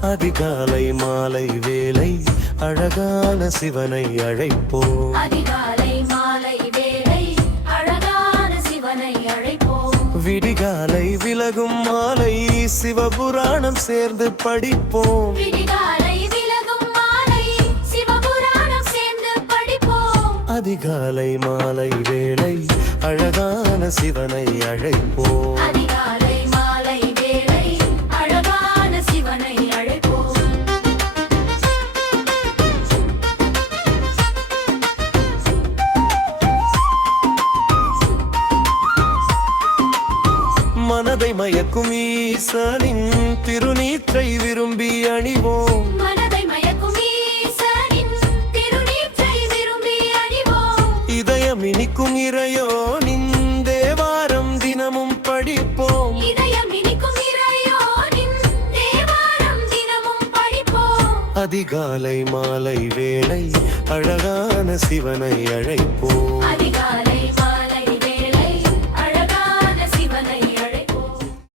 அதிகாலை மாலை வேளை அழகான சிவனை அழைப்போம். அதிகாலை மாலை வேளை அழகான சிவனை அழைப்போம். விடிகாலை விலகும் மாலை சிவபுராணம் சேர்ந்து படிப்போம். விடிகாலை விலகும் மாலை சிவபுராணம் சேர்ந்து படிப்போம். அதிகாலை மாலை வேளை அழகான சிவனை அழைப்போம். அதிகாலை மாலை வேளை அழகான சிவனை அழைப்போம். மனதை மயக்கும் ஈசனின் திருநீற்றை விரும்பி அணிவோம். மனதை மயக்கும் ஈசனின் திருநீற்றை விரும்பி அணிவோம். இதயம் இனிக்கும் இறையோனின் தேவாரம் தினமும் படிப்போம். இதயம் இனிக்கும் இறையோனின் தேவாரம் தினமும் படிப்போம். அதிகாலை மாலை வேளை அழகான சிவனை அழைப்போம்.